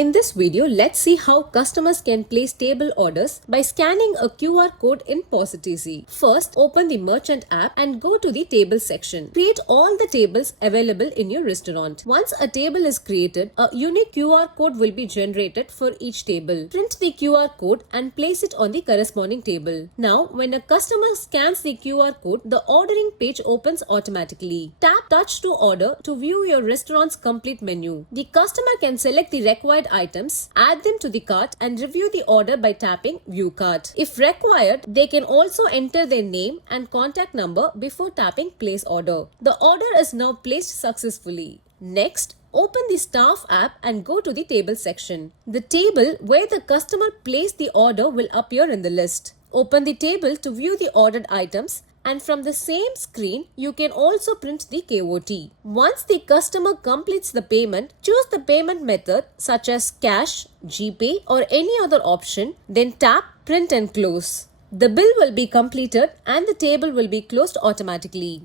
In this video, let's see how customers can place table orders by scanning a QR code in Positeasy. First, open the merchant app and go to the table section. Create all the tables available in your restaurant. Once a table is created, a unique QR code will be generated for each table. Print the QR code and place it on the corresponding table. Now, when a customer scans the QR code, the ordering page opens automatically. Tap Touch to Order to view your restaurant's complete menu. The customer can select the required items, add them to the cart and review the order by tapping View Cart. If required, they can also enter their name and contact number before tapping Place Order. The order is now placed successfully. Next, open the staff app and go to the table section. The table where the customer placed the order will appear in the list. Open the table to view the ordered items, and from the same screen, you can also print the KOT. Once the customer completes the payment, choose the payment method such as cash, GPay or any other option, then tap Print and Close. The bill will be completed and the table will be closed automatically.